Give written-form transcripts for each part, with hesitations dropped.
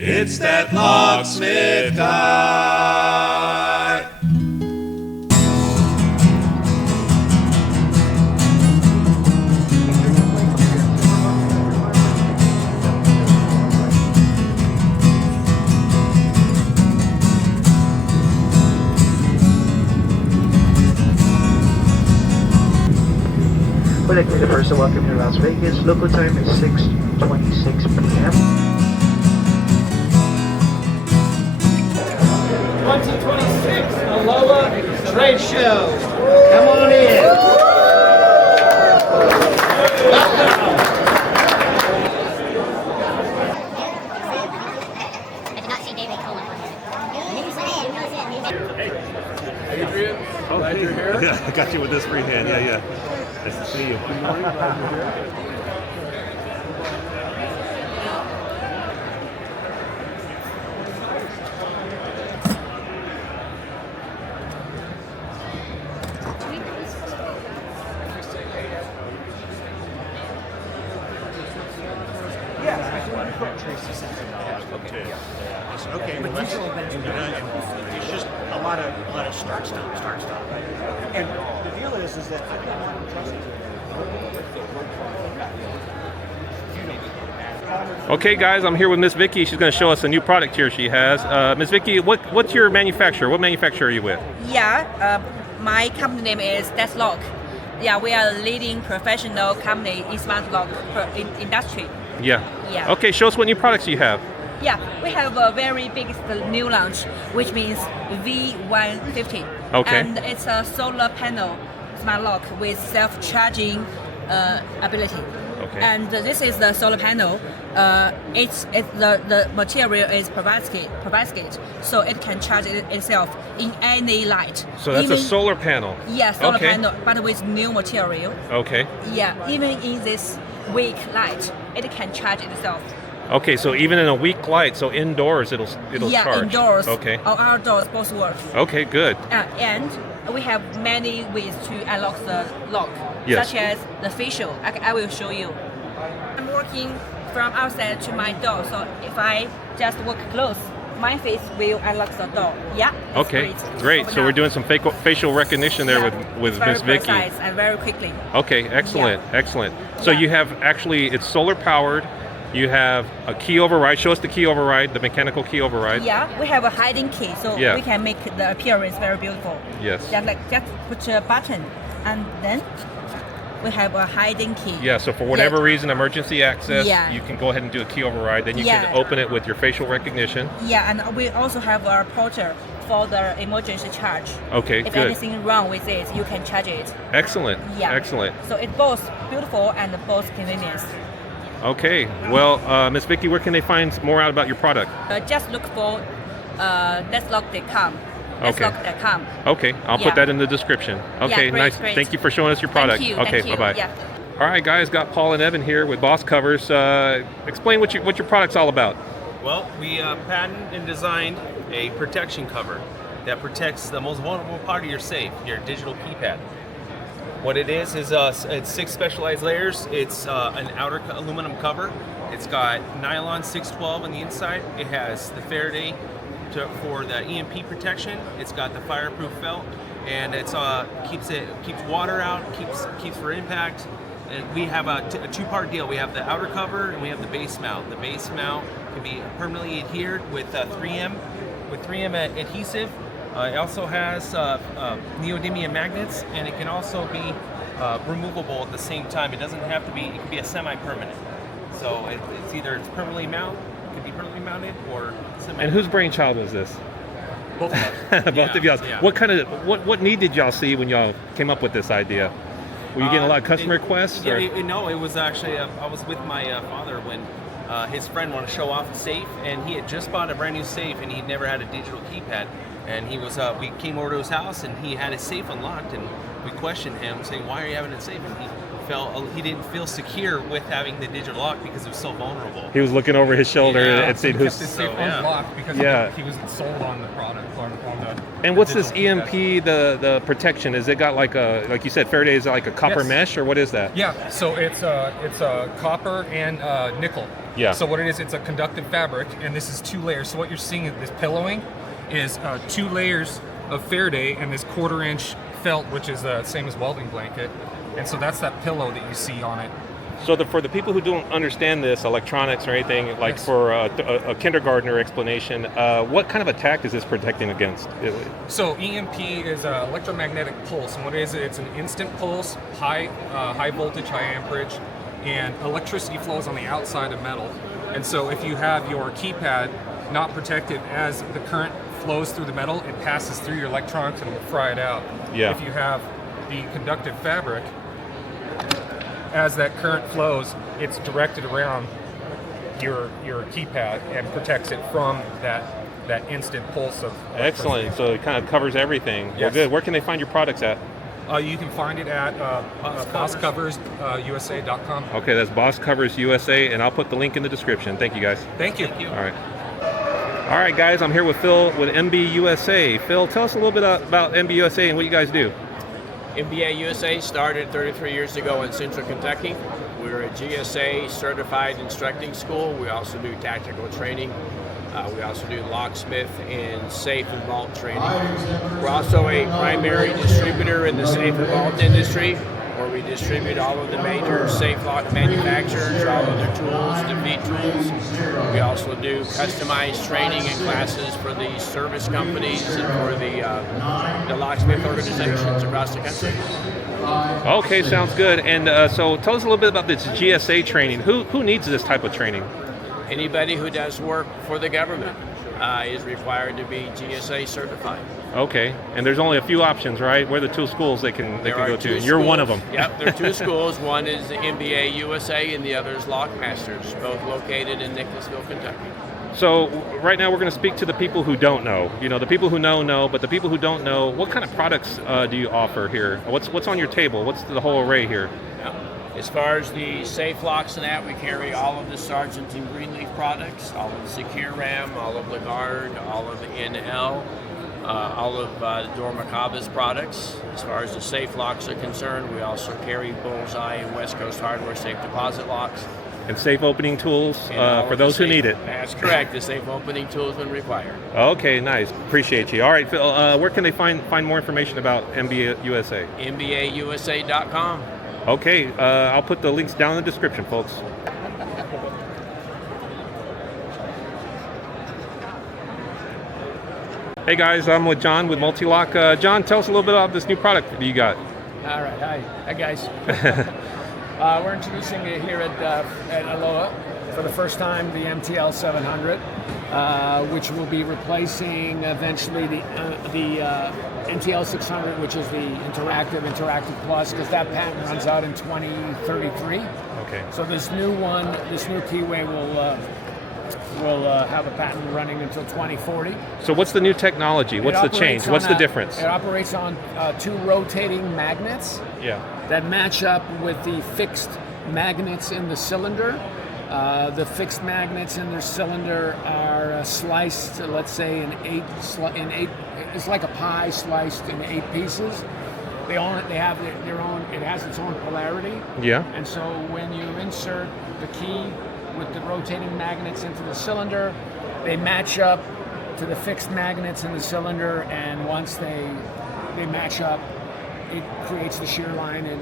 It's that locksmith guy. We'd like to be the first to welcome you to Las Vegas. Local time is 6:26 p.m. 2026 ALOA Trade Show. Come on in. Adrian, glad you're here. Yeah, I got you with this free hand. Yeah. Nice to see you. Good morning, glad you're here. Okay, but it's just a lot of start stop. And the deal is that I've got a lot of trust. Okay, guys, I'm here with Miss Vicky. She's going to show us a new product here she has. Miss Vicky, what's your manufacturer? What manufacturer are you with? Yeah, my company name is Desloc. Yeah, we are a leading professional company in smart lock industry. Yeah. Yeah. Okay, show us what new products you have. Yeah, we have a very big new launch, which means V150. Okay. And it's a solar panel smart lock with self-charging ability. Okay. And this is the solar panel. The material is perovskite, so it can charge itself in any light. So that's a solar panel. Yeah, solar Okay. panel, but with new material. Okay. Yeah, even in this weak light, it can charge itself. Okay, so even in a weak light, so indoors it'll Yeah, charge. indoors Okay. or outdoors, both work. Okay, good. And we have many ways to unlock the lock, Yes. such as the facial. I will show you. I'm working from outside to my door, so if I just walk close, my face will unlock the door. Yeah. it's Okay, great. Open So we're up. doing some facial recognition there Yeah, with it's very Miss Vicky. precise and very quickly. Okay, excellent, excellent. So Yeah. you have actually, it's solar powered. You have a key override. Show us the key override, the mechanical key override. Yeah, we have a hiding key, so Yeah. we can make the appearance very beautiful. Yes. Just put a button, and then we have a hiding key. Yeah, so for whatever reason, emergency access, Yeah. you can go ahead and do a key override. Then you can Yeah. open it with your facial recognition. Yeah, and we also have a porter for the emergency charge. Okay, If good. anything wrong with it, you can charge it. Excellent, Yeah. excellent. So it's both beautiful and both convenience. Okay, well, Miss Vicky, where can they find more out about your product? Just look for Desloc.com. Okay. Desloc.com. Okay, I'll Yeah. put that in the description. Okay, Yeah, great, nice. great. Thank you for showing us your product. Thank you. Okay, Thank you. bye-bye. Yeah. All right, guys, got Paul and Evan here with Boss Covers. Explain what your product's all about. Well, we patented and designed a protection cover that protects the most vulnerable part of your safe, your digital keypad. What it is it's 6 specialized layers. It's an outer aluminum cover. It's got nylon 612 on the inside. It has the Faraday for the EMP protection. It's got the fireproof felt, and it's keeps water out, keeps for impact. And we have a two-part deal. We have the outer cover and we have the base mount. The base mount can be permanently adhered with 3M adhesive. It also has neodymium magnets, and it can also be removable at the same time. It doesn't have to be. It can be a semi-permanent. So it's either permanently mounted, it can be permanently mounted, or semi. And whose brainchild was this? Both of us. Both of y'all. Yeah. What need did y'all see when y'all came up with this idea? Were you getting a lot of customer requests? Yeah, or? no, it was actually I was with my father when his friend wanted to show off the safe, and he had just bought a brand new safe, and he'd never had a digital keypad. And he was we came over to his house, and he had his safe unlocked, and we questioned him, saying, "Why are you having it safe?" And he didn't feel secure with having the digital lock because it was so vulnerable. He was looking over his shoulder and seeing who's. Kept his safe unlocked because he was sold on the product. And what's this EMP, the protection? Is it got like you said, Faraday, is it like a copper mesh, or what is that? Yeah, so it's a copper and nickel. Yeah. So what it is, it's a conductive fabric, and this is 2 layers. So what you're seeing is this pillowing is 2 layers of Faraday and this 1/4 inch felt, which is the same as welding blanket. And so that's that pillow that you see on it. So for the people who don't understand this, electronics or anything, like for a kindergartner explanation, what kind of attack is this protecting against? So EMP is an electromagnetic pulse, and what it is, it's an instant pulse, high voltage, high amperage, and electricity flows on the outside of metal. And so if you have your keypad not protected as the current flows through the metal, it passes through your electronics and will fry it out. Yeah. If you have the conductive fabric, as that current flows, it's directed around your keypad and protects it from that instant pulse of electricity. Excellent. So it kind of covers everything. Yes. Well, good. Where can they find your products at? You can find it at bosscoversusa.com. Okay, that's Boss Covers USA, and I'll put the link in the description. Thank you, guys. Thank you. All right. All right, guys, I'm here with Phil with MB USA. Phil, tell us a little bit about MB USA and what you guys do. MBA USA started 33 years ago in Central Kentucky. We're a GSA certified instructing school. We also do tactical training. We also do locksmith and safe and vault training. We're also a primary distributor in the safe and vault industry, where we distribute all of the major safe lock manufacturers, all of their tools, defeat tools. We also do customized training and classes for the service companies and for the locksmith organizations across the country. Okay, sounds good. And so tell us a little bit about this GSA training. Who needs this type of training? Anybody who does work for the government is required to be GSA certified. Okay, and there's only a few options, right? Where are the 2 schools they can go to? And you're one of them. Yep, there are 2 schools. One is the MBA USA, and the other is Lockmasters, both located in Nicholasville, Kentucky. So right now we're going to speak to the people who don't know. You know, the people who know, but the people who don't know, what kind of products do you offer here? What's on your table? What's the whole array here? As far as the safe locks and that, we carry all of the Sargent and Greenleaf products, all of the Secure Ram, all of the Guard, all of the NL, all of Dormacaba's products. As far as the safe locks are concerned, we also carry Bullseye and West Coast Hardware safe deposit locks. And safe opening tools for those who need it. That's correct. The safe opening tools when required. Okay, nice. Appreciate you. All right, Phil, where can they find more information about MBA USA? MBAUSA.com. Okay, I'll put the links down in the description, folks. Hey guys, I'm with John with Mul-T-Lock. John, tell us a little bit about this new product that you got. All right, hi guys. We're introducing it here at ALOA for the first time the MTL 700, which will be replacing eventually the MTL 600, which is the Interactive Plus, because that patent runs out in 2033. Okay. So this new keyway will have a patent running until 2040. So what's the new technology? What's the change? What's the difference? It operates on 2 rotating magnets. Yeah. That match up with the fixed magnets in the cylinder. The fixed magnets in their cylinder are sliced, let's say, in eight. It's like a pie sliced in 8 pieces. They have their own. It has its own polarity. Yeah. And so when you insert the key with the rotating magnets into the cylinder, they match up to the fixed magnets in the cylinder, and once they match up, it creates the shear line. And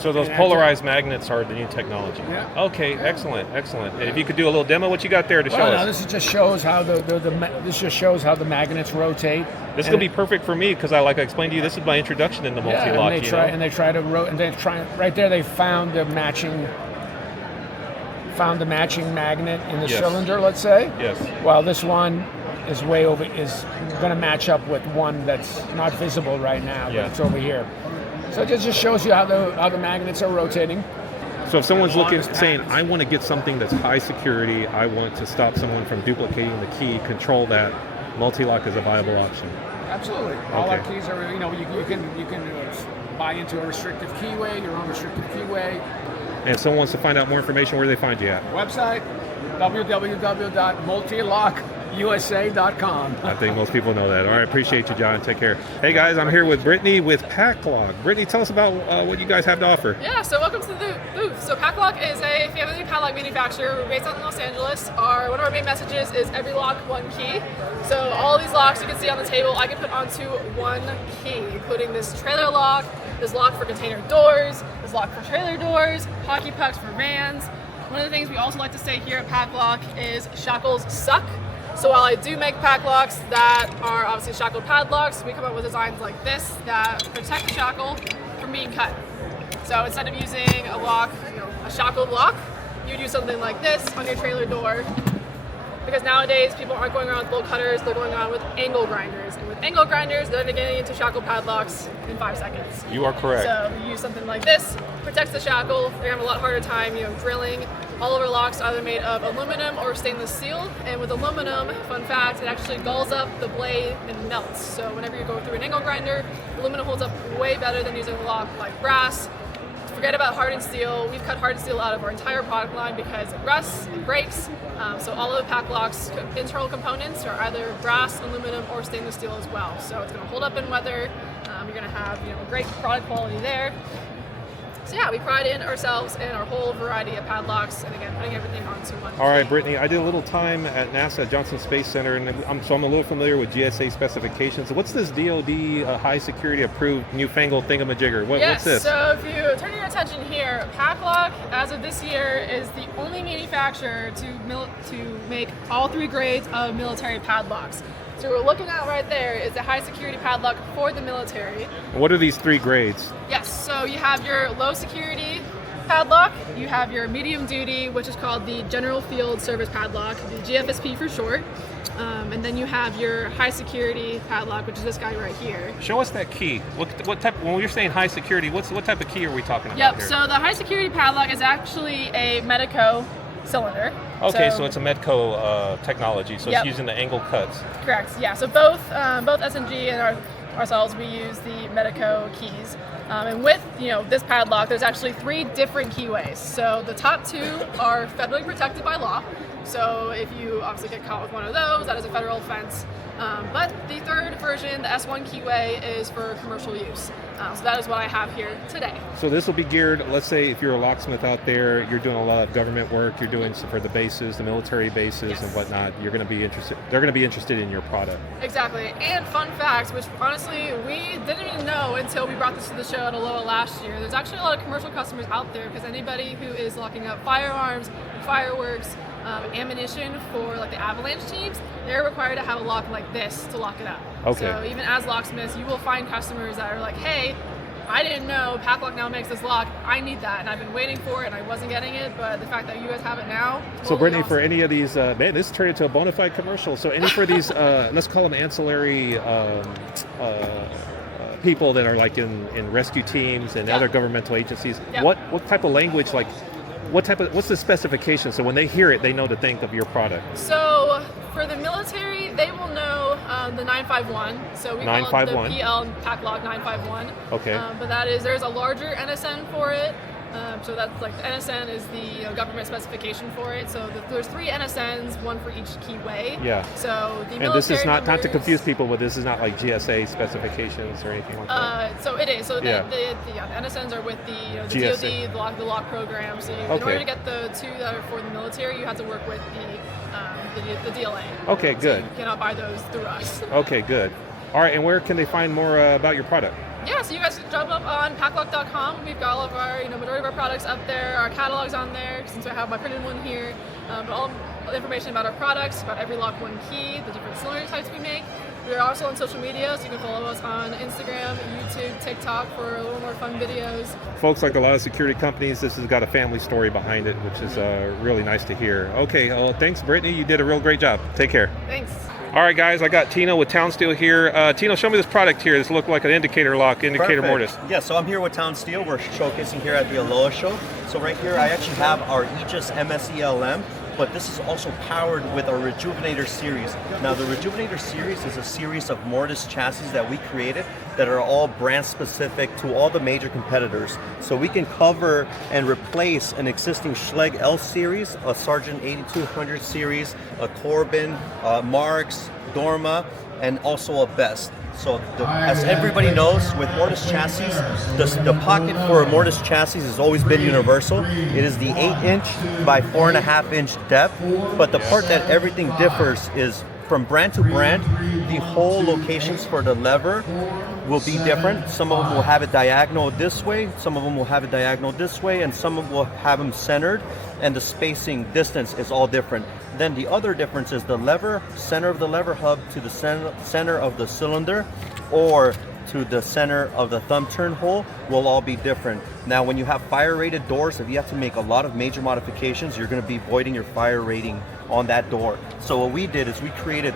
so those polarized magnets are the new technology. Yeah. Okay, excellent. And if you could do a little demo, what you got there to show us? This just shows how the magnets rotate. This is gonna be perfect for me because I explained to you, this is my introduction into Mul-T-Lock. And they try right there. They found the matching magnet in the cylinder, let's say. Yes. Well, this one is is going to match up with one that's not visible right now, but it's over here. So it just shows you how the magnets are rotating. So if someone's saying, I want to get something that's high security, I want to stop someone from duplicating the key, control that, Mul-T-Lock is a viable option. Absolutely. All our keys are, you can buy into a restrictive keyway, your own restrictive keyway. And if someone wants to find out more information, where do they find you at? Website, www.Mul-T-Lock.usa.com. I think most people know that. All right, appreciate you, John. Take care. Hey, guys, I'm here with Brittany with Paclock. Brittany, tell us about what you guys have to offer. Yeah, so welcome to the booth. So Paclock is a family padlock manufacturer. We're based out in Los Angeles. One of our main messages is every lock, one key. So all these locks you can see on the table, I can put onto one key, including this trailer lock, this lock for container doors, this lock for trailer doors, hockey pucks for vans. One of the things we also like to say here at Paclock is shackles suck. So while I do make Paclocks that are obviously shackled padlocks, we come up with designs like this that protect the shackle from being cut. So instead of using a lock, a shackled lock, you'd use something like this on your trailer door. Because nowadays people aren't going around with bolt cutters, they're going around with angle grinders. And with angle grinders, they're getting into shackled padlocks in 5 seconds. You are correct. So you use something like this, protects the shackle. You're gonna have a lot harder time, drilling. All of our locks are either made of aluminum or stainless steel. And with aluminum, fun fact, it actually gulls up the blade and melts. So whenever you go through an angle grinder, aluminum holds up way better than using a lock like brass. Forget about hardened steel. We've cut hardened steel out of our entire product line because it rusts, it breaks. So all of the Paclock's internal components are either brass, aluminum, or stainless steel as well. So it's going to hold up in weather. You're going to have great product quality there. So yeah, we pride in ourselves in our whole variety of padlocks, and again, putting everything onto one. All right, Brittany, I did a little time at NASA Johnson Space Center, and I'm a little familiar with GSA specifications. What's this DoD high security approved newfangled thingamajigger? What's this? So if you turn your attention here, Paclock, as of this year, is the only manufacturer to make all 3 grades of military padlocks. So what we're looking at right there is a high security padlock for the military. What are these 3 grades? Yes, so you have your low security padlock, you have your medium duty, which is called the General Field Service Padlock, the GFSP for short, and then you have your high security padlock, which is this guy right here. Show us that key. What type? When you're saying high security, what type of key are we talking about Yep, here? so the high security padlock is actually a Medico cylinder. Okay, so it's a Medco technology, so Yep. it's using the angle cuts. Correct, yeah, so both S&G and ourselves, we use the Medico keys. And with this padlock, there's actually 3 different keyways. So the top 2 are federally protected by law. So if you obviously get caught with one of those, that is a federal offense. But the 3rd version, the S1 keyway, is for commercial use. So that is what I have here today. So this will be geared, let's say if you're a locksmith out there, you're doing a lot of government work, you're doing some for the bases, the military bases Yes. and whatnot, they're going to be interested in your product. Exactly. And fun fact, which honestly we didn't even know until we brought this to the show at ALOA last year, there's actually a lot of commercial customers out there, because anybody who is locking up firearms, fireworks, ammunition for like the avalanche teams, they're required to have a lock like this to lock it up. Okay. So even as locksmiths, you will find customers that are like, hey, I didn't know Paclock now makes this lock. I need that, and I've been waiting for it, and I wasn't getting it. But the fact that you guys have it now. So Brittany, for any of these, man, this turned into a bona fide commercial. So any for these, let's call them ancillary people that are like in rescue teams and other governmental agencies. Yeah. What type of language, what's the specification? So when they hear it, they know to think of your product. So for the military, they will know the 951. So we call it 951. the PL Paclock 951. Okay. But there's a larger NSN for it. So that's like the NSN is the government specification for it. So there's 3 NSNs, 1 for each keyway. Yeah. So the And this is not to numbers, confuse people, but this is not like GSA specifications or anything like that. So it is. So Yeah. the NSNs are with the GSA. DoD, the lock program. So in Okay. order to get the 2 that are for the military, you have to work with the DLA. Okay, So good. you cannot buy those through us. Okay, good. All right, and where can they find more about your product? Yeah, so you guys can jump up on Paclock.com. We've got all of our, majority of our products up there. Our catalog's on there, since I have my printed one here. But all the information about our products, about every lock, one key, the different cylinder types we make. We are also on social media, so you can follow us on Instagram, YouTube, TikTok for a little more fun videos. Folks, like a lot of security companies, this has got a family story behind it, which is really nice to hear. Okay, well, thanks, Brittany. You did a real great job. Take care. Thanks. All right, guys, I got Tino with Townsteel here. Tino, show me this product here. This looks like an indicator lock, indicator Perfect. mortise. Yeah, so I'm here with Townsteel. We're showcasing here at the ALOA show. So right here, I actually have our Aegis MSELM. but this is also powered with our Rejuvenator series. Now the Rejuvenator series is a series of mortise chassis that we created that are all brand specific to all the major competitors. So we can cover and replace an existing Schlage L series, a Sargent 8200 series, a Corbin, Marks, Dorma, and also a Best. So as everybody knows, with mortise chassis, the pocket for a mortise chassis has always been universal. It is the 8-inch by 4.5-inch depth, but the part that everything differs is from brand to brand, the whole locations for the lever will be different. Some of them will have it diagonal this way, some of them will have it diagonal this way, and some of them will have them centered, and the spacing distance is all different. Then the other difference is the lever, center of the lever hub to the center of the cylinder, or to the center of the thumb turn hole will all be different. Now when you have fire rated doors, if you have to make a lot of major modifications, you're going to be voiding your fire rating on that door. So what we did is we created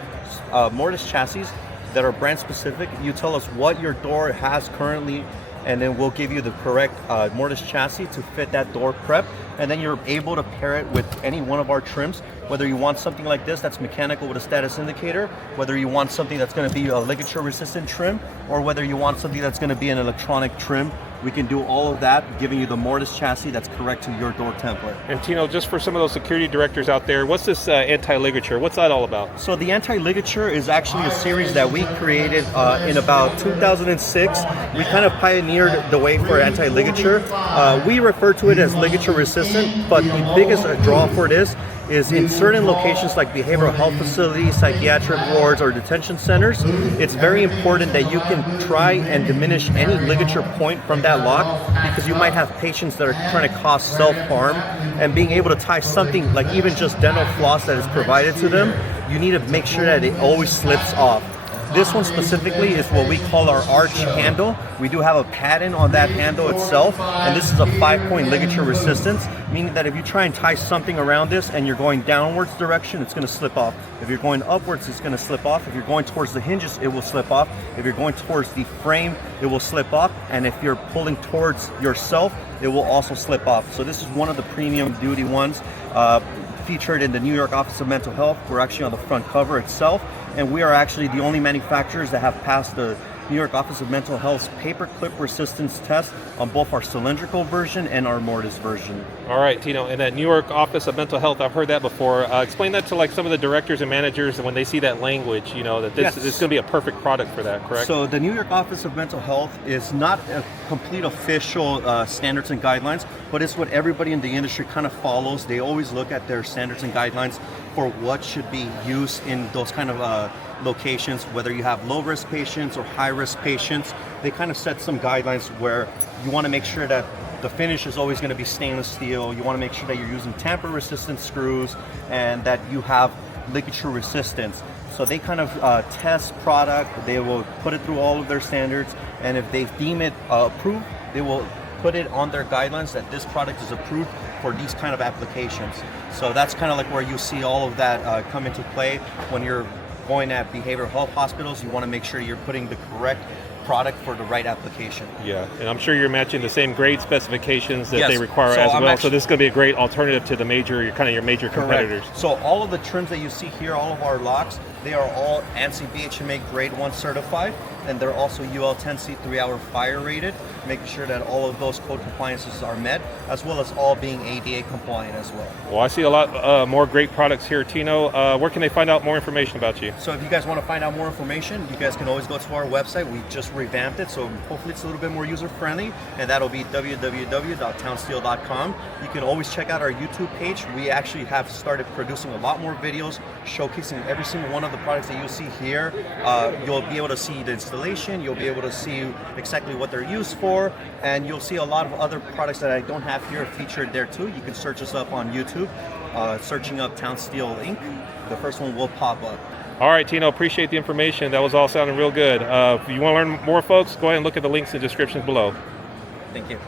mortise chassis that are brand specific. You tell us what your door has currently, and then we'll give you the correct mortise chassis to fit that door prep, and then you're able to pair it with any one of our trims, whether you want something like this that's mechanical with a status indicator, whether you want something that's going to be a ligature resistant trim, or whether you want something that's going to be an electronic trim. We can do all of that, giving you the mortise chassis that's correct to your door template. And Tino, just for some of those security directors out there, what's this anti-ligature? What's that all about? So the anti-ligature is actually a series that we created in about 2006. We kind of pioneered the way for anti-ligature. We refer to it as ligature resistant, but the biggest draw for this is in certain locations like behavioral health facilities, psychiatric wards, or detention centers, it's very important that you can try and diminish any ligature point from that lock, because you might have patients that are trying to cause self-harm, and being able to tie something like even just dental floss that is provided to them, you need to make sure that it always slips off. This one specifically is what we call our arch handle. We do have a pattern on that handle itself, and this is a 5-point ligature resistance, meaning that if you try and tie something around this and you're going downwards direction, it's going to slip off. If you're going upwards, it's going to slip off. If you're going towards the hinges, it will slip off. If you're going towards the frame, it will slip off. And if you're pulling towards yourself, it will also slip off. So this is one of the premium duty ones, featured in the New York Office of Mental Health. We're actually on the front cover itself, and we are actually the only manufacturers that have passed the New York Office of Mental Health's paperclip resistance test on both our cylindrical version and our mortise version. All right, Tino, and that New York Office of Mental Health, I've heard that before. Explain that to like some of the directors and managers, and when they see that language, you know, that this is going to be a perfect product for that, correct? So the New York Office of Mental Health is not a complete official standards and guidelines, but it's what everybody in the industry kind of follows. They always look at their standards and guidelines for what should be used in those kind of locations, whether you have low-risk patients or high-risk patients. They kind of set some guidelines where you want to make sure that the finish is always going to be stainless steel. You want to make sure that you're using tamper-resistant screws and that you have ligature resistance. So they kind of test product. They will put it through all of their standards, and if they deem it approved, they will put it on their guidelines that this product is approved for these kind of applications. So that's kind of like where you see all of that come into play when you're going at behavioral health hospitals. You want to make sure you're putting the correct product for the right application. Yeah, and I'm sure you're matching the same grade specifications that Yes. they require So as I'm well. So this is going to be a great alternative to the major, your major competitors. Correct. So all of the trims that you see here, all of our locks, they are all ANSI BHMA Grade 1 certified, and they're also UL 10C 3-hour fire rated, making sure that all of those code compliances are met, as well as all being ADA compliant as well. Well, I see a lot more great products here, Tino. Where can they find out more information about you? So if you guys want to find out more information, you guys can always go to our website. We just revamped it, so hopefully it's a little bit more user-friendly, and that'll be www.townsteel.com. You can always check out our YouTube page. We actually have started producing a lot more videos showcasing every single one of the products that you see here. You'll be able to see the installation, you'll be able to see exactly what they're used for, and you'll see a lot of other products that I don't have here featured there too. You can search us up on YouTube, searching up Townsteel Inc. The first one will pop up. All right, Tino, appreciate the information. That was all sounding real good. If you want to learn more, folks, go ahead and look at the links in the descriptions below. Thank you.